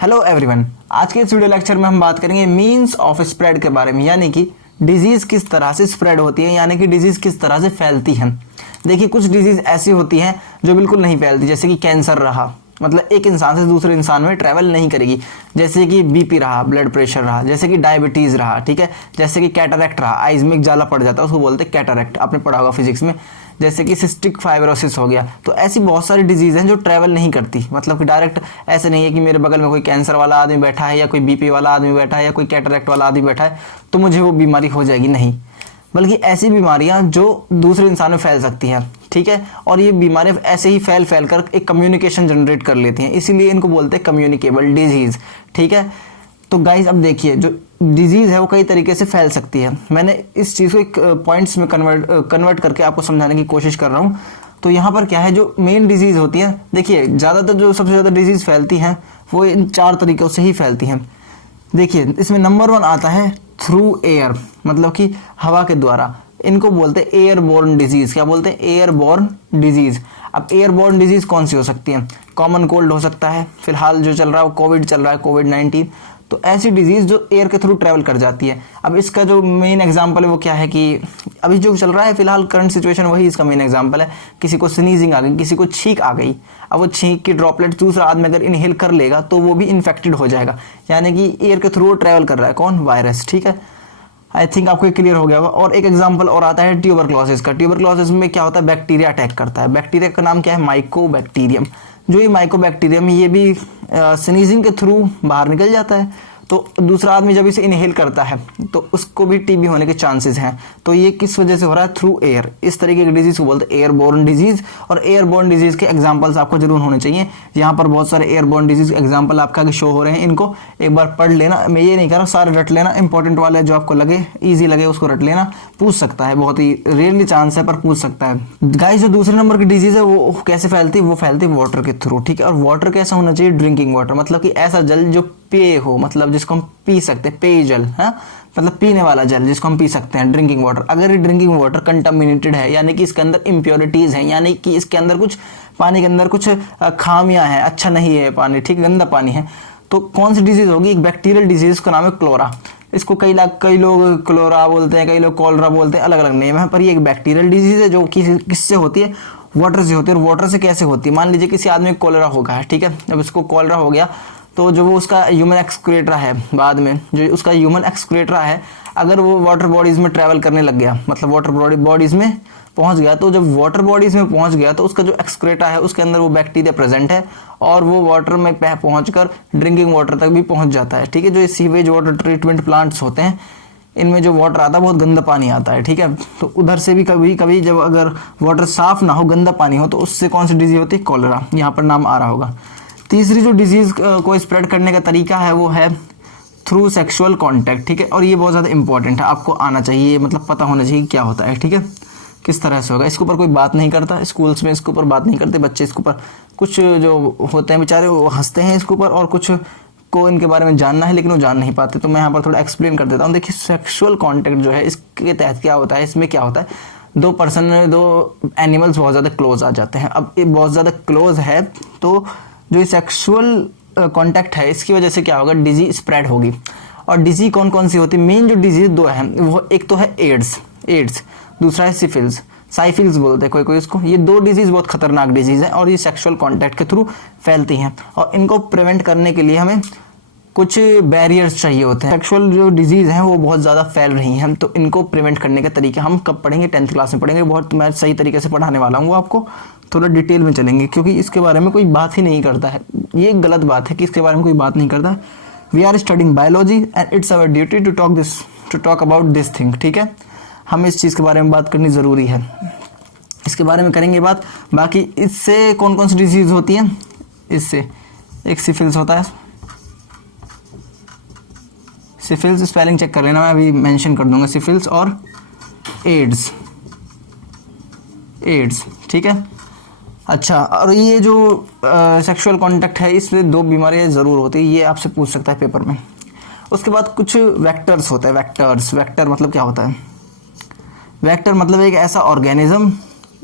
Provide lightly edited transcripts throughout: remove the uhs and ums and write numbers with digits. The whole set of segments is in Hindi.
हेलो एवरीवन, आज के इस वीडियो लेक्चर में हम बात करेंगे मीन्स ऑफ स्प्रेड के बारे में, यानी कि डिजीज किस तरह से स्प्रेड होती है, यानी कि डिजीज किस तरह से फैलती है। देखिए, कुछ डिजीज ऐसी होती हैं जो बिल्कुल नहीं फैलती, जैसे कि कैंसर रहा, मतलब एक इंसान से दूसरे इंसान में ट्रैवल नहीं करेगी। जैसे कि बीपी रहा, ब्लड प्रेशर रहा, जैसे कि डायबिटीज़ रहा, ठीक है, जैसे कि कैटरैक्ट रहा, आइज में एक जाला पड़ जाता है उसको बोलते हैं कैटरैक्ट, आपने पढ़ा होगा फिजिक्स में। जैसे कि सिस्टिक फाइब्रोसिस हो गया। तो ऐसी बहुत सारी डिजीज़ हैं जो ट्रैवल नहीं करती, मतलब कि डायरेक्ट ऐसे नहीं है कि मेरे बगल में कोई कैंसर वाला आदमी बैठा है या कोई बीपी वाला आदमी बैठा है या कोई कैटरैक्ट वाला आदमी बैठा है तो मुझे वो बीमारी हो जाएगी, नहीं। बल्कि ऐसी बीमारियां जो दूसरे इंसान में फैल सकती हैं, ठीक है, और ये बीमारियां ऐसे ही फैल कर एक कम्युनिकेशन जनरेट कर लेती हैं, इसीलिए इनको बोलते हैं कम्युनिकेबल डिजीज़, ठीक है। तो गाइज अब देखिए, जो डिजीज़ है वो कई तरीके से फैल सकती है। मैंने इस चीज़ को एक पॉइंट्स में कन्वर्ट करके आपको समझाने की कोशिश कर रहा हूँ। तो यहाँ पर क्या है, जो मेन डिजीज़ होती है, देखिए ज़्यादातर जो सबसे ज़्यादा डिजीज़ फैलती हैं वो इन 4 तरीक़ों से ही फैलती हैं। देखिए, इसमें नंबर 1 आता है थ्रू एयर, मतलब कि हवा के द्वारा। इनको बोलते हैं एयरबोर्न डिजीज़। क्या बोलते हैं? Airborne disease. अब एयरबोर्न डिजीज़ कौन सी हो सकती है? कॉमन कोल्ड हो सकता है, फिलहाल जो चल रहा है वो कोविड चल रहा है, कोविड-19। तो ऐसी डिजीज़ जो एयर के थ्रू ट्रैवल कर जाती है। अब इसका जो मेन एग्जांपल है वो क्या है कि अभी जो चल रहा है फिलहाल करंट सिचुएशन, वही इसका मेन एग्जांपल है। किसी को स्नीजिंग आ गई, किसी को छींक आ गई, अब वो छींक की ड्रॉपलेट दूसरा आदमी अगर इनहेल कर लेगा तो वो भी इन्फेक्टेड हो जाएगा, यानी कि एयर के थ्रू ट्रैवल कर रहा है कौन? वायरस, ठीक है। आई थिंक आपको ये क्लियर हो गया होगा। और एक एग्जांपल और आता है ट्यूबरक्लोसिस का। ट्यूबरक्लोसिस में क्या होता है? बैक्टीरिया अटैक करता है। बैक्टीरिया का नाम क्या है? माइकोबैक्टीरियम। जो ये माइकोबैक्टीरियम ये भी स्नीजिंग के थ्रू बाहर निकल जाता है, तो दूसरा आदमी जब इसे इनहेल करता है तो उसको भी टीबी होने के चांसेस हैं। तो ये किस वजह से हो रहा है? Through air. इस तरीके की डिजीज को बोलते हैं एयरबोर्न डिजीज। और एयरबोर्न डिजीज के एग्जांपल्स आपको जरूर होने चाहिए। यहाँ पर बहुत सारे एयरबोर्न डिजीज एग्जांपल आपके आगे शो हो रहे हैं, इनको एक बार पढ़ लेना। मैं ये नहीं कह रहा सारे रट लेना, इंपॉर्टेंट वाले जो आपको लगे, ईजी लगे उसको रट लेना। पूछ सकता है, बहुत ही रेयरली चांस है पर पूछ सकता है। गाइस, जो दूसरे नंबर की डिजीज है वो कैसे फैलती है? वो फैलती है वाटर के थ्रू, ठीक है। और वाटर कैसा होना चाहिए? ड्रिंकिंग वाटर, मतलब कि ऐसा जल जो पेय हो, मतलब जिसको हम पी सकते हैं, पेयजल, हाँ, मतलब पीने वाला जल जिसको हम पी सकते हैं, ड्रिंकिंग वाटर। अगर ये ड्रिंकिंग वाटर कंटामिनेटेड है, यानी कि इसके अंदर इम्प्योरिटीज हैं, यानी कि इसके अंदर कुछ पानी के अंदर कुछ खामियां हैं, अच्छा नहीं है पानी, ठीक, गंदा पानी है, तो कौन सी डिजीज होगी? एक बैक्टीरियल डिजीज का नाम है क्लोरा। इसको कई लोग क्लोरा बोलते हैं, कई लोग कॉलरा बोलते हैं, अलग अलग नेम है, पर ये एक बैक्टीरियल डिजीज है जो कि किससे होती है? वाटर से होती है। और वाटर से कैसे होती है? मान लीजिए किसी आदमी को कॉलरा होगा है, ठीक है। जब इसको कॉलरा हो गया तो जो वो उसका ह्यूमन एक्सक्रीटर है, बाद में जो उसका ह्यूमन एक्सक्रीटर है, अगर वो वाटर बॉडीज में ट्रैवल करने लग गया, मतलब वाटर बॉडीज में पहुंच गया, तो जब वाटर बॉडीज में पहुंच गया तो उसका जो एक्सक्रीटा है उसके अंदर वो बैक्टीरिया प्रेजेंट है और वो वाटर में पहुंचकर ड्रिंकिंग वाटर तक भी पहुंच जाता है, ठीक है। जो सीवेज वाटर ट्रीटमेंट प्लांट्स होते हैं, इनमें जो वाटर आता है बहुत गंदा पानी आता है, ठीक है। तो उधर से भी कभी कभी जब अगर वाटर साफ ना हो, गंदा पानी हो, तो उससे कौन सी डिजीज होती है? कॉलरा। यहाँ पर नाम आ रहा होगा। तीसरी जो डिजीज को स्प्रेड करने का तरीका है वो है थ्रू सेक्सुअल कांटेक्ट, ठीक है। और ये बहुत ज़्यादा इंपॉर्टेंट है, आपको आना चाहिए, मतलब पता होना चाहिए क्या होता है, ठीक है, किस तरह से होगा। इसके ऊपर कोई बात नहीं करता, स्कूल्स में इसके ऊपर बात नहीं करते बच्चे। इसके ऊपर कुछ जो होते हैं बेचारे वो हंसते हैं इसके ऊपर, और कुछ को इनके बारे में जानना है लेकिन वो जान नहीं पाते। तो मैं यहाँ पर थोड़ा एक्सप्लेन कर देता हूँ। देखिए, सेक्सुअल कांटेक्ट जो है इसके तहत क्या होता है, इसमें क्या होता है, दो एनिमल्स बहुत ज़्यादा क्लोज आ जाते हैं। अब ये बहुत ज़्यादा क्लोज है तो जो सेक्सुअल कांटेक्ट है इसकी वजह से क्या होगा? डिजीज स्प्रेड होगी। और डिजीज कौन कौन सी होती है? मेन जो डिजीज 2 है वो, एक तो है एड्स, दूसरा है सिफिल्स, साइफिल्स बोलते हैं कोई इसको। ये 2 डिजीज बहुत खतरनाक डिजीज है और ये सेक्सुअल कांटेक्ट के थ्रू फैलती हैं। और इनको प्रिवेंट करने के लिए हमें कुछ बैरियर्स चाहिए होते हैं। सेक्सुअल जो डिजीज हैं वो बहुत ज़्यादा फैल रही हैं, तो इनको प्रिवेंट करने के तरीके हम कब पढ़ेंगे? 10th क्लास में पढ़ेंगे। बहुत मैं सही तरीके से पढ़ाने वाला हूँ, आपको थोड़ा डिटेल में चलेंगे, क्योंकि इसके बारे में कोई बात ही नहीं करता है। ये गलत बात है कि इसके बारे में कोई बात नहीं करता। We are studying biology and it's our duty to talk about this thing, ठीक है। हमें इस चीज़ के बारे में बात करनी ज़रूरी है, इसके बारे में करेंगे बात। बाकी इससे कौन कौन सी डिजीज़ होती है? इससे एक सिफिल्स होता है, सिफिल्स स्पेलिंग चेक कर लेना, मैं अभी मेंशन कर दूंगा, सिफिल्स और एड्स, ठीक है। अच्छा, और ये जो सेक्सुअल कांटेक्ट है इसमें 2 बीमारियां ज़रूर होती है, ये आपसे पूछ सकता है पेपर में। उसके बाद कुछ वेक्टर्स होते हैं। वेक्टर मतलब क्या होता है? वेक्टर मतलब एक ऐसा ऑर्गेनिज्म,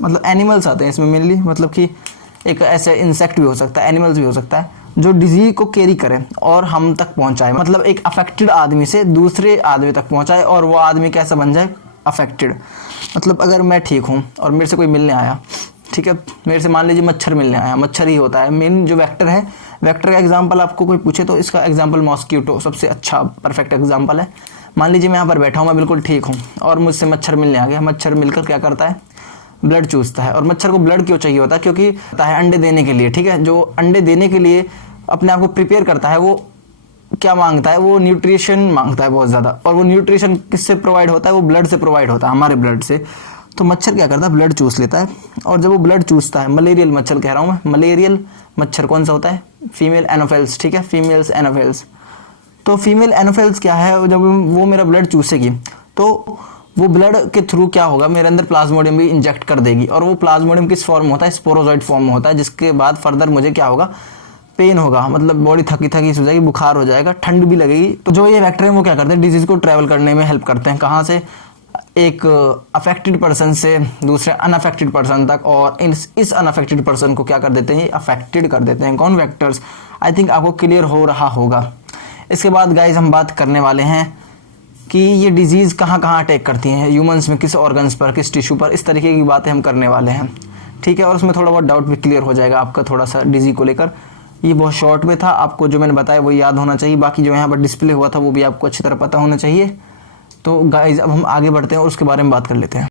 मतलब एनिमल्स आते हैं इसमें मेनली, मतलब कि एक ऐसे इंसेक्ट भी हो सकता है, एनिमल्स भी हो सकता है, जो डिजीज को कैरी करे और हम तक पहुंचाए, मतलब एक अफेक्टेड आदमी से दूसरे आदमी तक पहुंचाए और वो आदमी कैसा बन जाए, अफेक्टेड। मतलब अगर मैं ठीक हूँ और मेरे से कोई मिलने आया, ठीक है, मेरे से मान लीजिए मच्छर मिलने आया, मच्छर ही होता है मेन जो वेक्टर है। वेक्टर का एग्जांपल आपको कोई पूछे तो इसका एग्जांपल मॉस्किटो सबसे अच्छा परफेक्ट एग्जांपल है। मान लीजिए मैं यहाँ पर बैठा हूँ, मैं बिल्कुल ठीक हूँ और मुझसे मच्छर मिलने आ गया। मच्छर मिलकर क्या करता है, ब्लड चूसता है। और मच्छर को ब्लड क्यों चाहिए होता है, क्योंकि होता है अंडे देने के लिए, ठीक है। जो अंडे देने के लिए अपने आप को प्रिपेयर करता है, वो क्या मांगता है, वो न्यूट्रिशन मांगता है बहुत ज़्यादा। और वो न्यूट्रिशन किससे प्रोवाइड होता है, वो ब्लड से प्रोवाइड होता है, हमारे ब्लड से। तो मच्छर क्या करता है, ब्लड चूस लेता है। और जब वो ब्लड चूसता है, मलेरियल मच्छर कह रहा हूँ मैं, मलेरियल मच्छर कौन सा होता है, फीमेल एनोफेल्स, ठीक है, फीमेल्स एनोफेल्स। तो फीमेल एनोफेल्स क्या है, जब वो मेरा ब्लड चूसेगी तो वो ब्लड के थ्रू क्या होगा, मेरे अंदर प्लाज्मोडियम भी इंजेक्ट कर देगी। और वो प्लाज्मोडियम किस फॉर्म होता है, स्पोरोजॉइड फॉर्म में होता है, जिसके बाद फर्दर मुझे क्या होगा, पेन होगा, मतलब बॉडी थकी थकी हो जाएगी, बुखार हो जाएगा, ठंड भी लगेगी। तो जो ये वेक्टर है वो क्या करते हैं, डिजीज को ट्रैवल करने में हेल्प करते हैं। कहाँ से, एक अफेक्टेड पर्सन से दूसरे अनअफेक्टेड पर्सन तक, और इस अनअफेक्टेड पर्सन को क्या कर देते हैं, अफेक्टेड कर देते हैं। कौन, वेक्टर्स। आई थिंक आपको क्लियर हो रहा होगा। इसके बाद गाइज हम बात करने वाले हैं कि ये डिजीज़ कहाँ कहाँ अटैक करती हैं, ह्यूमंस में किस ऑर्गन्स पर, किस टिश्यू पर, इस तरीके की बातें हम करने वाले हैं, ठीक है। और उसमें थोड़ा बहुत डाउट भी क्लियर हो जाएगा आपका थोड़ा सा डिजीज को लेकर। ये बहुत शॉर्ट में था, आपको जो मैंने बताया वो याद होना चाहिए, बाकी जो यहाँ पर डिस्प्ले हुआ था वो भी आपको अच्छी तरह पता होना चाहिए। तो गाइज अब हम आगे बढ़ते हैं और उसके बारे में बात कर लेते हैं।